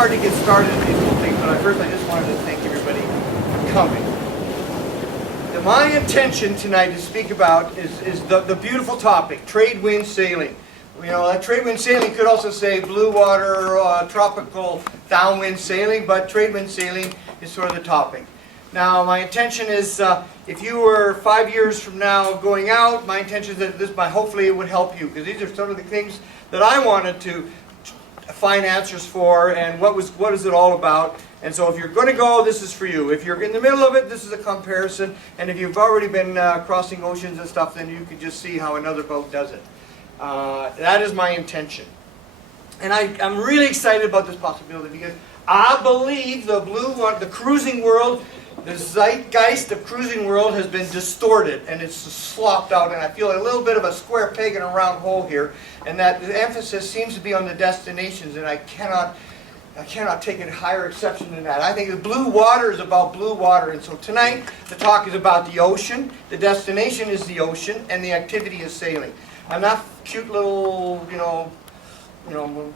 hard to get started in these whole things, but first I just wanted to thank everybody for coming. My intention tonight to speak about is the beautiful topic, trade wind sailing. You know, that trade wind sailing could also say blue water, tropical downwind sailing, but trade wind sailing is sort of the topic. Now, my intention is, if you were 5 years from now going out, my intention is that this, hopefully it would help you, because these are some of the things that I wanted to find answers for, and what is it all about. And so if you're going to go, this is for you. If you're in the middle of it, this is a comparison. And if you've already been crossing oceans and stuff, then you can just see how another boat does it. That is my intention. And I'm really excited about this possibility, because I believe the cruising world, the zeitgeist of cruising world has been distorted, and it's slopped out, and I feel a little bit of a square peg in a round hole here, and that the emphasis seems to be on the destinations, and I cannot take a higher exception than that. I think the blue water is about blue water, and so tonight the talk is about the ocean, the destination is the ocean, and the activity is sailing. Enough cute little, you know,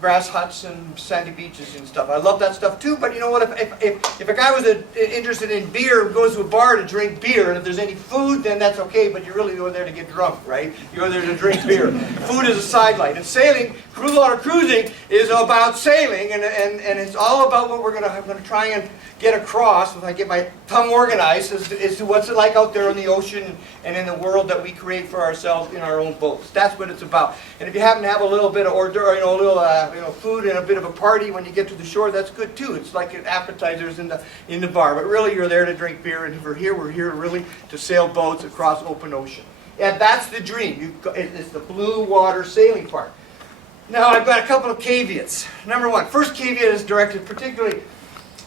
grass huts and sandy beaches and stuff. I love that stuff too, but you know what, if a guy was interested in beer, goes to a bar to drink beer, and if there's any food, then that's okay, but you're really going there to get drunk, right? You're there to drink beer. Food is a sidelight. And sailing, cruise water cruising, is about sailing, and it's all about what I'm going to try and get across, if I get my tongue organized, as to what's it like out there in the ocean and in the world that we create for ourselves in our own boats. That's what it's about. And if you happen to have a little bit of hors d'oeuvre, a little food and a bit of a party when you get to the shore, that's good too. It's like appetizers in the bar. But really, you're there to drink beer, and we're here really to sail boats across open ocean. And that's the dream. It's the blue water sailing part. Now, I've got a couple of caveats. Number one, first caveat is directed particularly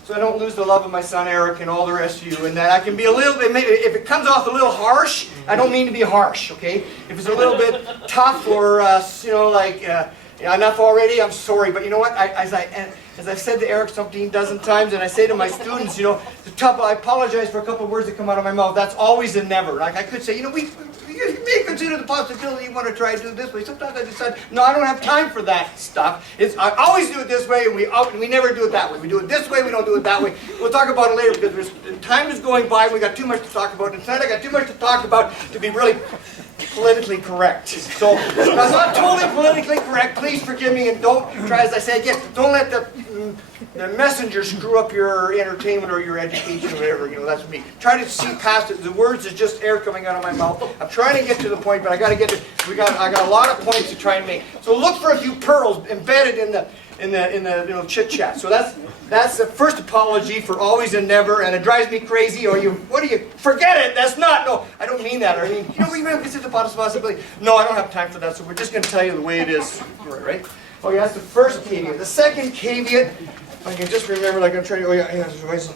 so I don't lose the love of my son Eric and all the rest of you, and that I can be a little bit, maybe if it comes off a little harsh, I don't mean to be harsh, okay? If it's a little bit tough or, enough already, I'm sorry. But you know what, as I've said to Eric something a dozen times, and I say to my students, I apologize for a couple of words that come out of my mouth. That's always a never. Like I could say, you may consider the possibility you want to try to do it this way. Sometimes I decide, no, I don't have time for that stuff. I always do it this way, and we never do it that way. We do it this way, we don't do it that way. We'll talk about it later, because time is going by, we got too much to talk about. And tonight I got too much to talk about to be really politically correct. So, I'm not totally politically correct. Please forgive me, and don't try, as I say again, don't let the messenger screw up your entertainment or your education or whatever. That's me. Try to see past it. The words is just air coming out of my mouth. I'm trying to get to the point, but I got to get to. I got a lot of points to try and make. So look for a few pearls embedded in the chit chat. So that's the first apology for always and never, and it drives me crazy. Or forget it? That's not. No, I don't mean that. I mean, we might consider the possibility. No, I don't have time for that. So we're just going to tell you the way it is, right? Oh yeah, that's the first caveat. The second caveat, if I can just remember, like I'm trying to.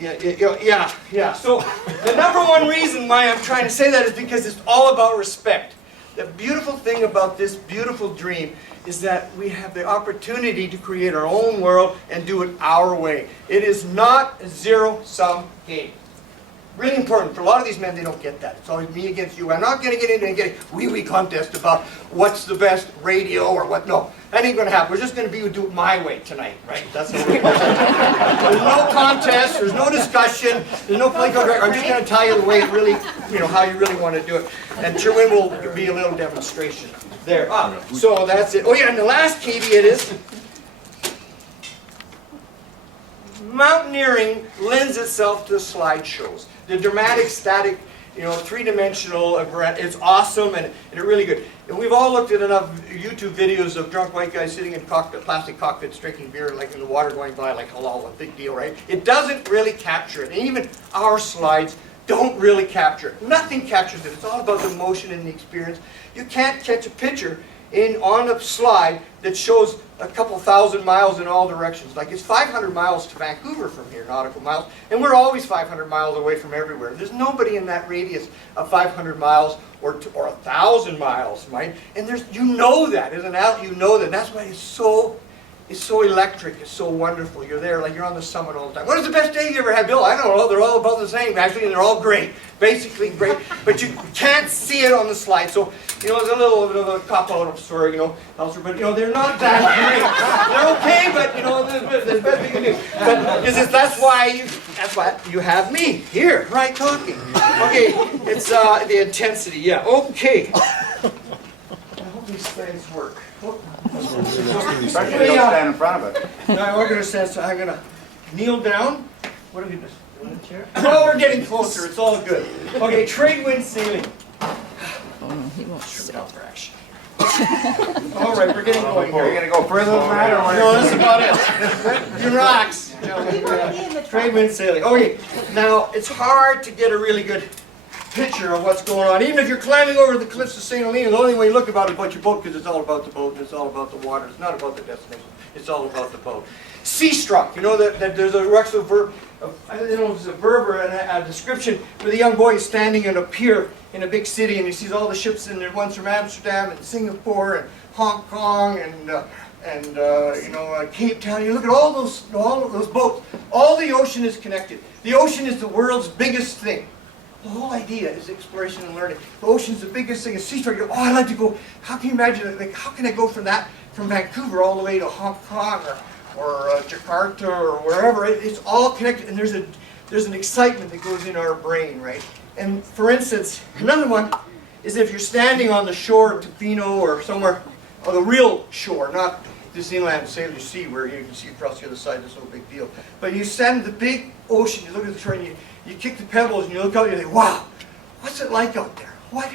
Yeah. So the number one reason why I'm trying to say that is because it's all about respect. The beautiful thing about this beautiful dream is that we have the opportunity to create our own world and do it our way. It is not a zero-sum game. Really important. For a lot of these men, they don't get that. It's always me against you. I'm not going to get into a wee contest about what's the best radio or what. No, that ain't going to happen. We're just going to do it my way tonight, right? That's what we're going to do. There's no contest. There's no discussion. There's no play card. I'm just going to tell you the way it really, how you really want to do it. And Terrwyn will be a little demonstration there. So that's it. Oh yeah, and the last caveat is mountaineering lends itself to slideshows. The dramatic, static, three-dimensional, it's awesome and really good. And we've all looked at enough YouTube videos of drunk white guys sitting in plastic cockpits drinking beer, like in the water going by, like hello, a big deal, right? It doesn't really capture it. And even our slides don't really capture it. Nothing captures it. It's all about the motion and the experience. You can't catch a picture on a slide that shows a couple thousand miles in all directions. Like it's 500 miles to Vancouver from here, nautical miles, and we're always 500 miles away from everywhere. There's nobody in that radius of 500 miles or 1,000 miles, right? And that, as an adult, you know that. That's why it's so electric, it's so wonderful. You're there, like you're on the summit all the time. What is the best day you ever had, Bill? I don't know, they're all about the same, actually, and they're all great. Basically great, but you can't see it on the slide. So You know, it's a little bit of a cop-out of story, you know, elsewhere, but, you know, they're not that great. They're okay, but, you know, there's best we can do. But that's why you have me here, right, talking. Okay, it's the intensity, yeah, okay. I hope these things work. Especially don't stand in front of it. No, we're going to stand, so I'm going to kneel down. What do we do? Chair? Oh, we're getting closer. It's all good. Okay, trade wind sailing. Oh no, he won't sit up. All right, we're getting going Are you here. going to go further than that? Or No, that's about it. You relax. Trade wind sailing. Okay, now it's hard to get a really good picture of what's going on. Even if you're climbing over the cliffs of St. Helena, the only way you look about it is about your boat, because it's all about the boat and it's all about the water. It's not about the destination. It's all about the boat. Sea struck. You know that there's a actual verb. I don't know if it's a verb or a description where the young boy is standing on a pier in a big city and he sees all the ships in there, ones from Amsterdam and Singapore and Hong Kong and Cape Town. You look at all those boats. All the ocean is connected. The ocean is the world's biggest thing. The whole idea is exploration and learning. The ocean's the biggest thing. It's sea struck. Oh, I'd like to go. How can you imagine it? Like, how can I go from Vancouver all the way to Hong Kong or Jakarta or wherever? It's all connected, and there's an excitement that goes in our brain, right? And for instance, another one is if you're standing on the shore of Tofino or somewhere, or the real shore, not Disneyland Sailor Sea where you can see across the other side. There's no big deal. But you stand at the big ocean. You look at the shore and you kick the pebbles and you look out and you think, wow, what's it like out there? What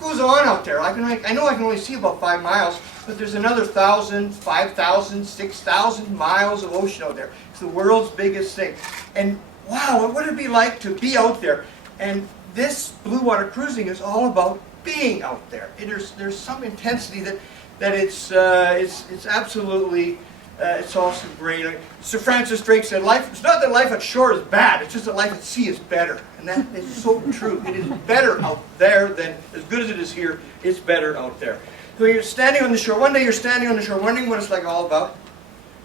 goes on out there? I know I can only see about 5 miles, but there's another 1,000, 5,000, 6,000 miles of ocean out there. It's the world's biggest thing. And wow, what would it be like to be out there? And this blue water cruising is all about being out there. There's some intensity that it's absolutely it's also great. Sir Francis Drake said, it's not that life at shore is bad, it's just that life at sea is better. And that is so true. It is better out there than, as good as it is here, it's better out there. So you're standing on the shore. One day you're standing on the shore wondering what it's like all about.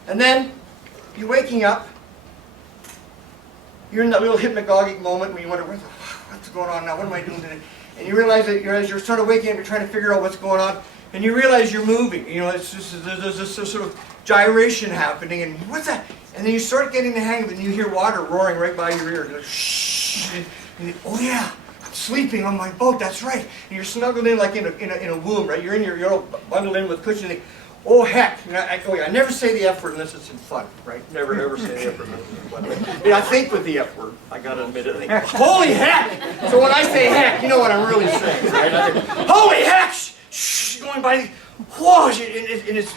And then you're waking up. You're in that little hypnagogic moment when you wonder, what's going on now? What am I doing today? And you realize that as you're sort of waking up, you're trying to figure out what's going on. And you realize you're moving. You know, it's just, there's this sort of gyration happening, and what's that? And then you start getting the hang of it, and you hear water roaring right by your ear. You're like, shh. And oh yeah, I'm sleeping on my boat. That's right. And you're snuggled in like in a womb, right? You're all bundled in with cushion. And oh heck! I never say the F word unless it's in fun, right? Never ever say the F word unless it's in fun. Right? I think with the F word. I gotta admit it. I think, holy heck! So when I say heck, you know what I'm really saying, right? I think, holy heck! Shh, going by. Whoa, and it's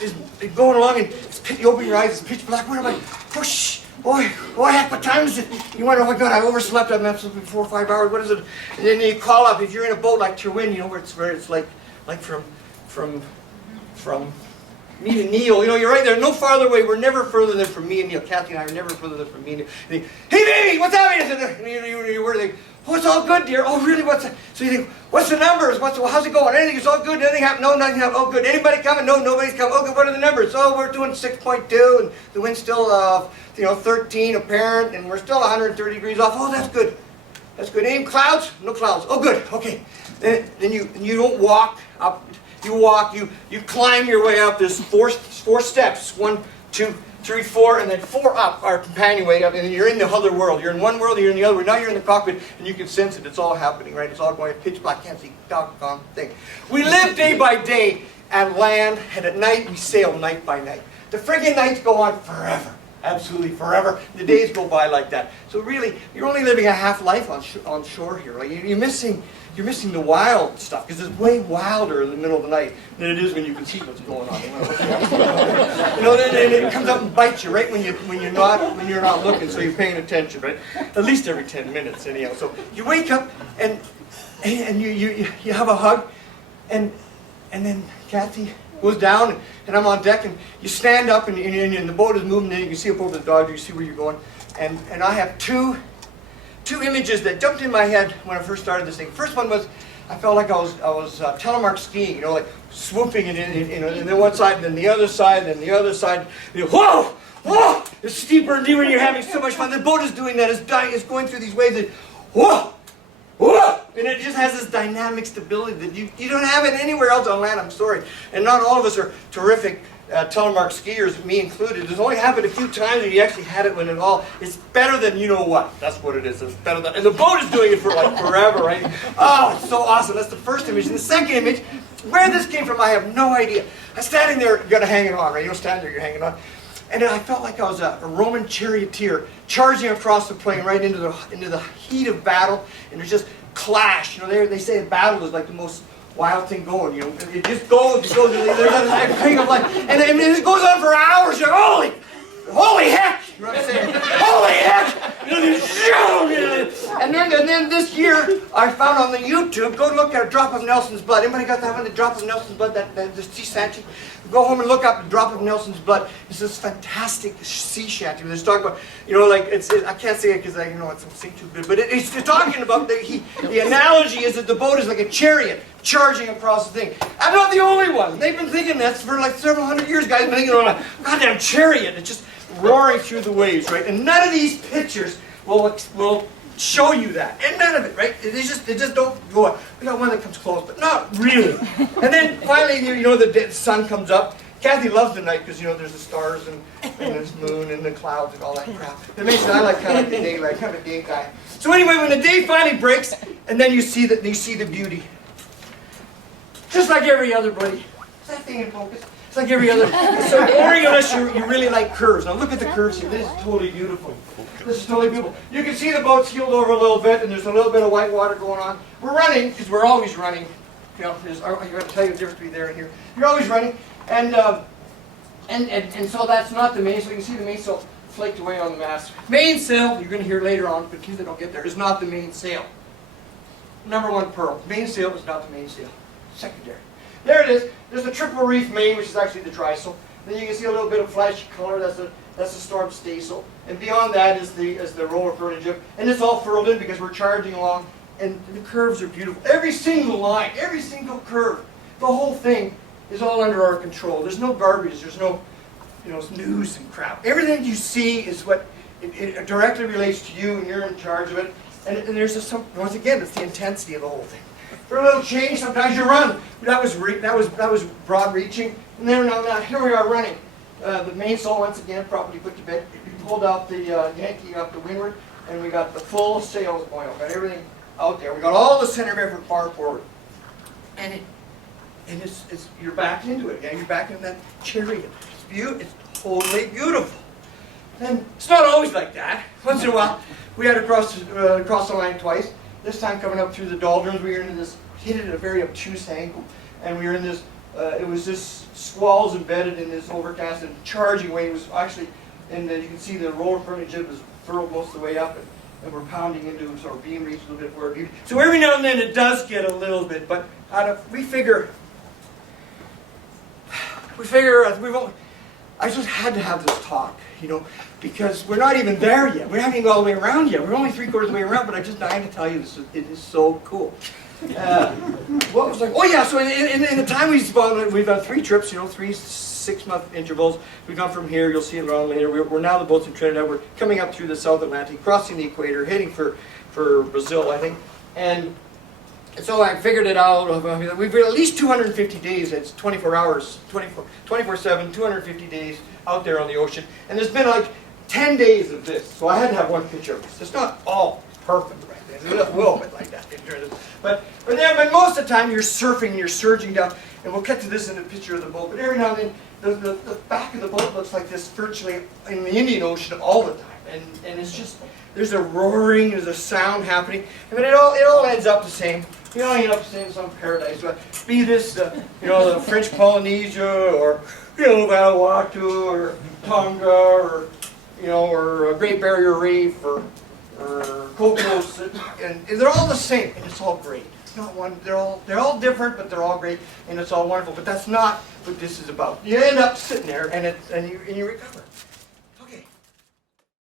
going along, and you open your eyes, it's pitch black. Where am I? Whoosh! Oh heck, what time is it? You wonder, oh my God, I overslept. I've been up 4 or 5 hours. What is it? And then you call up. If you're in a boat like Terrwyn, you know where it's like from me to Neil. You know, you're right there, no farther away. We're never further than from me and Neil. Kathy and I are never further than from me and Neil. And hey baby, what's happening? And you were like, oh, it's all good, dear. Oh, really? What's that? So you think, what's the numbers? How's it going? Anything is all good? Anything happened? No, nothing happened. Oh, good. Anybody coming? No, nobody's coming. Oh, good. What are the numbers? Oh, we're doing 6.2, and the wind's still, 13 apparent, and we're still 130 degrees off. Oh, that's good. That's good. Any clouds? No clouds. Oh, good. Okay. Then you don't walk up. You walk. You climb your way up. There's four steps. 1, 2, 3, 4, and then 4 up, our companionway up, and then you're in the other world. You're in one world, you're in the other world. Now you're in the cockpit, and you can sense it. It's all happening, right? It's all going pitch black, can't see doggone thing. We live day by day at land, and at night we sail night by night. The friggin' nights go on forever. Absolutely forever. The days go by like that. So really, you're only living a half life on shore here. Right? You're missing the wild stuff, because it's way wilder in the middle of the night than it is when you can see what's going on. Then it comes up and bites you right when you're not looking, so you're paying attention, right? At least every 10 minutes, anyhow. So you wake up and you have a hug, and then Kathy goes down, and I'm on deck, and you stand up, and the boat is moving, and you can see up over the dodge, you see where you're going, and I have two images that jumped in my head when I first started this thing. First one was, I felt like I was telemark skiing, like swooping in one side, and then the other side, and then the other side. Whoa! Whoa! It's steeper and deeper, and you're having so much fun. The boat is doing that. It's going through these waves. And, whoa! whoa, and it just has this dynamic stability that you don't have it anywhere else on land, I'm sorry. And not all of us are terrific telemark skiers, me included. It's only happened a few times and you actually had it when it all, it's better than you know what. That's what it is. It's better than, and the boat is doing it for like forever, right? Oh, it's so awesome. That's the first image. And the second image, where this came from, I have no idea. I'm standing there, you're hanging on, right? You don't stand there, you're hanging on. And I felt like I was a Roman charioteer charging across the plain right into the heat of battle, and there's just clash. You know, they say battle is like the most wild thing going. You know, it just goes. There's a thing of like, and it goes on for hours. You're like, holy heck! You know what I'm saying? Holy heck! And then this year, I found on the YouTube, go look at a drop of Nelson's blood. Anybody got that one? The drop of Nelson's blood, the sea shanty? Go home and look up the drop of Nelson's blood. It's this fantastic sea shanty. There's talking about, you know, like I can't say it because I know it's sing too good, but it's talking about the analogy is that the boat is like a chariot charging across the thing. I'm not the only one. They've been thinking that for like several hundred years. Guys have been thinking on a goddamn chariot. It's just roaring through the waves, right? And none of these pictures will show you that, and none of it, right? They just don't go. We got one that comes close, but not really. And then finally, you know, the sun comes up. Kathy loves the night because, you know, there's the stars and there's the moon and the clouds and all that crap. It makes it, I like kind of like the day, like kind of a day guy. So anyway, when the day finally breaks, and then you see the beauty, just like every other buddy. Is that thing in focus? It's like every other. So boring unless you really like curves. Now look at the curves here. This is totally beautiful. This is totally beautiful. You can see the boat's heeled over a little bit, and there's a little bit of white water going on. We're running because we're always running. You know, I'm going to tell you the difference between there and here. You're always running, and so that's not the mainsail. You can see the mainsail flaked away on the mast. Mainsail, you're going to hear later on, but in case they don't get there, is not the mainsail. Number one pearl. Mainsail is not the mainsail. Secondary. There it is. There's the triple reef main, which is actually the trysail. Then you can see a little bit of flashy color. That's the storm staysail. And beyond that is the roller furling jib. And it's all furled in because we're charging along. And the curves are beautiful. Every single line, every single curve, the whole thing is all under our control. There's no garbage. There's no, you know, news and crap. Everything you see is what it directly relates to you, and you're in charge of it. And there's just some, once again, it's the intensity of the whole thing. For a little change, sometimes you run. That was broad reaching. And then now here we are running. The mainsail once again properly put to bed. We pulled out the Yankee up to windward, and we got the full sails going. We got everything out there. We got all the center of effort far forward, and it's you're back into it again. You're back in that chariot. It's totally beautiful. And it's not always like that. Once in a while, we had to cross the line twice. This time coming up through the doldrums, we were in this, hit it at a very obtuse angle, and we were in this, it was just squalls embedded in this overcast and charging wave. It was actually, and you can see the roller furling jib is furled most of the way up, and we're pounding into sort of beam reach a little bit forward. So every now and then it does get a little bit, but we figure, I just had to have this talk, you know, because we're not even there yet. We haven't even got all the way around yet. We're only 3/4 of the way around, but I just dying to tell you this. It is so cool. What was like? Oh yeah. So in the time we've done 3 trips, you know, 3 6-month intervals. We've gone from here. You'll see it around later. We're now the boats in Trinidad. We're coming up through the South Atlantic, crossing the equator, heading for Brazil, I think, and. So I figured it out. We've at least 250 days. It's 24 hours, 24/7, 250 days out there on the ocean. And there's been like 10 days of this. So I had to have one picture of this. It's not all perfect right there. There's a little bit like that. But most of the time you're surfing and you're surging down. And we'll get to this in the picture of the boat. But every now and then the back of the boat looks like this virtually in the Indian Ocean all the time. And it's just, there's a roaring, there's a sound happening. I mean, it all ends up the same. You know, end up in some paradise. But be this, you know, the French Polynesia, or, you know, Vanuatu, or Tonga, or, you know, or Great Barrier Reef, or Cocos, and they're all the same, and it's all great. Not one. They're all different, but they're all great, and it's all wonderful. But that's not what this is about. You end up sitting there, and you recover.